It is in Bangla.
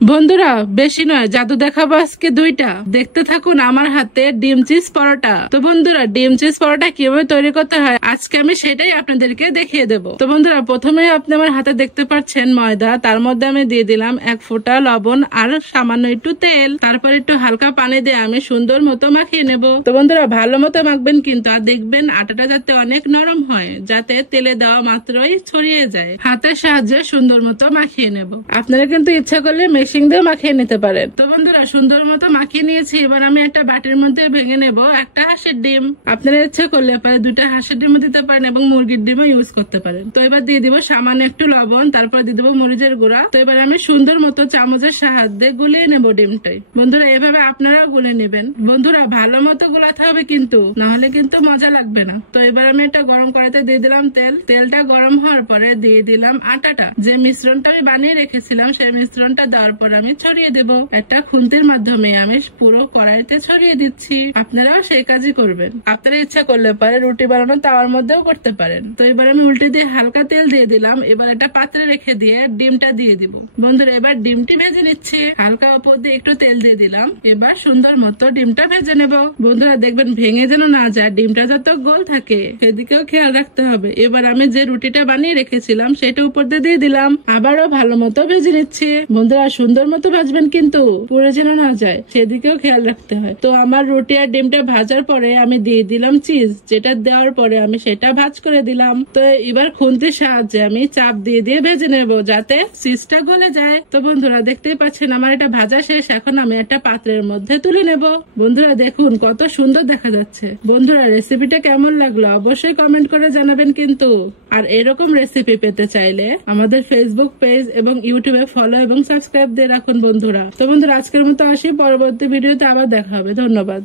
বন্ধুরা বেশি নয়, জাদু দেখাবো আজকে দুইটা। দেখতে থাকুন আমার হাতে ডিম চিজ পরোটা। তো বন্ধুরা ডিম চিজ পরোটা কিভাবে তৈরি করতে হয় আজকে আমি সেটাই আপনাদেরকে দেখিয়ে দেব। তো বন্ধুরা প্রথমে আপনি আমার হাতে দেখতে পাচ্ছেন ময়দা, তার মধ্যে আমি দিয়ে দিলাম 1 ফোঁটা লবণ আর সামান্য একটু তেল, তারপর একটু হালকা পানি দিয়ে আমি সুন্দর মতো মাখিয়ে নেব। তো বন্ধুরা ভালো মতো মাখবেন কিন্তু, আর দেখবেন আটাটা যাতে অনেক নরম হয়, যাতে তেলে দেওয়া মাত্রই ছড়িয়ে যায়। হাতের সাহায্যে সুন্দর মতো মাখিয়ে নেব। আপনারা কিন্তু ইচ্ছা করলে মেশিন দিয়ে মাখিয়ে নিতে পারেন। তো বন্ধুরা সুন্দর মতো মাখিয়ে নিয়েছি, এবার আমি একটা বাটির মধ্যে ভেঙে নেব একটা হাঁসের ডিম। আপনারা ইচ্ছা করলে পরে 2টা হাঁসের ডিমও দিতে পারেন এবং মুরগির ডিমও ইউজ করতে পারেন। তো এবার দিয়ে দিব সামান্য একটু লবণ, তারপর দিয়ে দিব মরিচের গুঁড়া। তো এবার আমি সুন্দর মতো চামচের সাহায্যে গুলিয়ে নেব ডিমটাই। বন্ধুরা এভাবে আপনারাও গুলে নেবেন। বন্ধুরা ভালো মতো গোলাতে হবে কিন্তু, নাহলে কিন্তু মজা লাগবে না। তো এবার আমি একটা গরম কড়াইতে দিয়ে দিলাম তেল। তেলটা গরম হওয়ার পরে দিয়ে দিলাম আটাটা, যে মিশ্রণটা আমি বানিয়ে রেখেছিলাম সেই মিশ্রণটা দেওয়ার পর আমি ছড়িয়ে দেব। একটা খুন্তির মাধ্যমে আমি পুরো কড়াইতে ছড়িয়ে দিচ্ছি। আপনারাও সেই কাজই করবেন। আপনারা ইচ্ছা করলে পারে রুটি বানানো তাওয়ার মধ্যেও করতে পারেন। তো এবার আমি উল্টে দিয়ে হালকা তেল দিয়ে দিলাম। এবার একটা পাত্রে রেখে দিয়ে ডিমটা দিয়ে দিব। বন্ধুরা এবার ডিমটি ভেজে নিচ্ছি, হালকা উপর দিয়ে একটু তেল দিয়ে দিলাম। এবার সুন্দর মতো ডিমটা ভেজে নেব। বন্ধুরা দেখবেন ভেঙে যেন না যায়, ডিমটা যাতে গোল থাকে সেদিকেও খেয়াল রাখতে হবে। এবার আমি যে রুটিটা বানিয়ে রেখেছিলাম সেটা উপর দিয়ে দিলাম, আবারও ভালো মতো ভেজে নিচ্ছি। বন্ধুরা সুন্দর মতো ভাজবেন কিন্তু পুড়ে যেন না যায়, সেদিকেও খেয়াল রাখতে হয়। তো আমার রুটি আর ডিমটা ভাজার পরে আমি দিয়ে দিলাম চিজ, যেটা দেওয়ার পরে আমি সেটা ভাজ করে দিলাম। তো এবার খুন্তির সাহায্যে আমি চাপ দিয়ে দিয়ে ভেজে নেব যাতে চিজটা গলে যায়। তো বন্ধুরা দেখতেই পাচ্ছেন আমার এটা ভাজা শেষ। এখন আমি একটা পাত্রের মধ্যে তুলে নেব। বন্ধুরা দেখুন কত সুন্দর দেখা যাচ্ছে। বন্ধুরা রেসিপিটা কেমন লাগলো অবশ্যই কমেন্ট করে জানাবেন কিন্তু। আর এরকম রেসিপি পেতে চাইলে আমাদের ফেসবুক পেজ এবং ইউটিউবে ফলো এবং সাবস্ক্রাইব দিয়ে রাখুন বন্ধুরা। তো বন্ধুরা আজকের মতো আসি, পরবর্তী ভিডিওতে আবার দেখা হবে। ধন্যবাদ।